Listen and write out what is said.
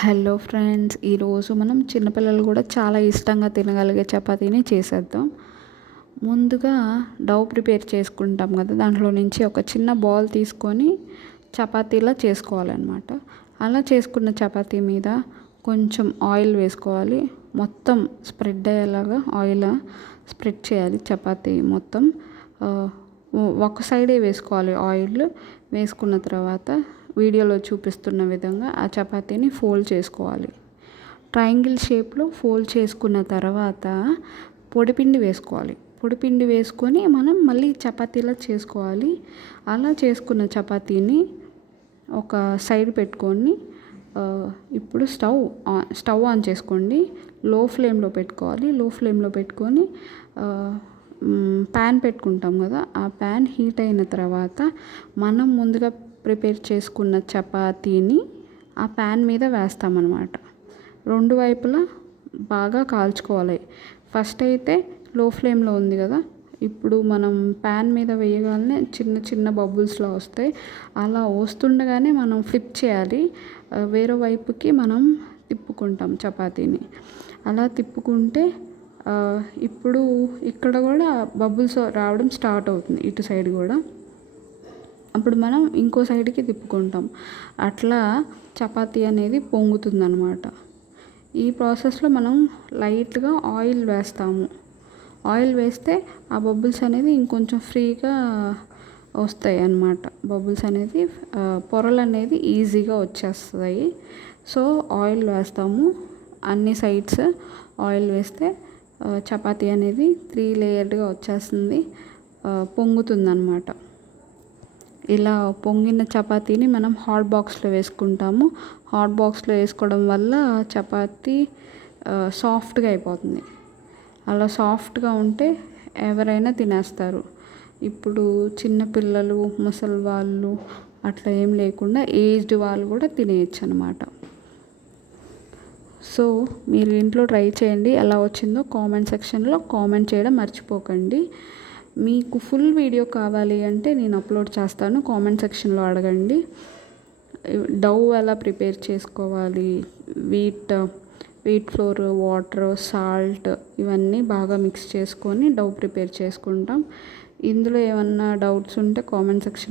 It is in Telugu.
హలో ఫ్రెండ్స్, ఈరోజు మనం చిన్నపిల్లలు కూడా చాలా ఇష్టంగా తినగలిగే చపాతీని చేసేద్దాం. ముందుగా డౌ ప్రిపేర్ చేసుకుంటాం కదా, దాంట్లో నుంచి ఒక చిన్న బాల్ తీసుకొని చపాతీలా చేసుకోవాలన్నమాట. అలా చేసుకున్న చపాతీ మీద కొంచెం ఆయిల్ వేసుకోవాలి. మొత్తం స్ప్రెడ్ అయ్యేలాగా ఆయిల్ స్ప్రెడ్ చేయాలి. చపాతీ మొత్తం ఒక సైడే వేసుకోవాలి. ఆయిల్ వేసుకున్న తర్వాత వీడియోలో చూపిస్తున్న విధంగా ఆ చపాతీని ఫోల్డ్ చేసుకోవాలి. ట్రయాంగిల్ షేప్లో ఫోల్డ్ చేసుకున్న తర్వాత పొడిపిండి వేసుకోవాలి. పొడిపిండి వేసుకొని మనం మళ్ళీ చపాతీలా చేసుకోవాలి. అలా చేసుకున్న చపాతీని ఒక సైడ్ పెట్టుకొని ఇప్పుడు స్టవ్ ఆన్ చేసుకోండి. లో ఫ్లేమ్లో పెట్టుకోవాలి. లో ఫ్లేమ్లో పెట్టుకొని ప్యాన్ పెట్టుకుంటాం కదా, ఆ ప్యాన్ హీట్ అయిన తర్వాత మనం ముందుగా ప్రిపేర్ చేసుకున్న చపాతీని ఆ ప్యాన్ మీద వేస్తామన్నమాట. రెండు వైపులా బాగా కాల్చుకోవాలి. ఫస్ట్ అయితే లో ఫ్లేమ్లో ఉంది కదా, ఇప్పుడు మనం ప్యాన్ మీద వేయగానే చిన్న చిన్న బబుల్స్లో వస్తాయి. అలా వస్తుండగానే మనం ఫ్లిప్ చేయాలి. వేరే వైపుకి మనం తిప్పుకుంటాం చపాతీని. అలా తిప్పుకుంటే ఇప్పుడు ఇక్కడ కూడా బబుల్స్ రావడం స్టార్ట్ అవుతుంది, ఇటు సైడ్ కూడా. అప్పుడు మనం ఇంకో సైడ్కి తిప్పుకుంటాం. అట్లా చపాతీ అనేది పొంగుతుందన్నమాట. ఈ ప్రాసెస్లో మనం లైట్గా ఆయిల్ వేస్తాము. ఆయిల్ వేస్తే ఆ బబుల్స్ అనేది ఇంకొంచెం ఫ్రీగా వస్తాయి అన్నమాట. బబుల్స్ అనేది పొరలు అనేది ఈజీగా వచ్చేస్తాయి. సో ఆయిల్ వేస్తాము. అన్ని సైడ్స్ ఆయిల్ వేస్తే చపాతీ అనేది 3 లేయర్డ్గా వచ్చేస్తుంది, పొంగుతుందన్నమాట. ఇలా పొంగిన చపాతీని మనం హాట్ బాక్స్లో వేసుకుంటాము. హాట్ బాక్స్లో వేసుకోవడం వల్ల చపాతీ సాఫ్ట్గా అయిపోతుంది. అలా సాఫ్ట్గా ఉంటే ఎవరైనా తినేస్తారు. ఇప్పుడు చిన్నపిల్లలు, ముసలి వాళ్ళు అట్లా ఏం లేకుండా ఏజ్డ్ వాళ్ళు కూడా తినేయచ్చు అన్నమాట. సో మీరు ఇంట్లో ట్రై చేయండి. ఎలా వచ్చిందో కామెంట్ సెక్షన్లో కామెంట్ చేయడం మర్చిపోకండి. మీకు ఫుల్ వీడియో కావాలి అంటే నేను అప్లోడ్ చేస్తాను, కామెంట్ సెక్షన్లో అడగండి. డౌ ఎలా ప్రిపేర్ చేసుకోవాలి, వీట్ ఫ్లోర్, వాటర్, సాల్ట్ ఇవన్నీ బాగా మిక్స్ చేసుకొని డౌ ప్రిపేర్ చేసుకుంటాం. ఇందులో ఏమన్నా డౌట్స్ ఉంటే కామెంట్ సెక్షన్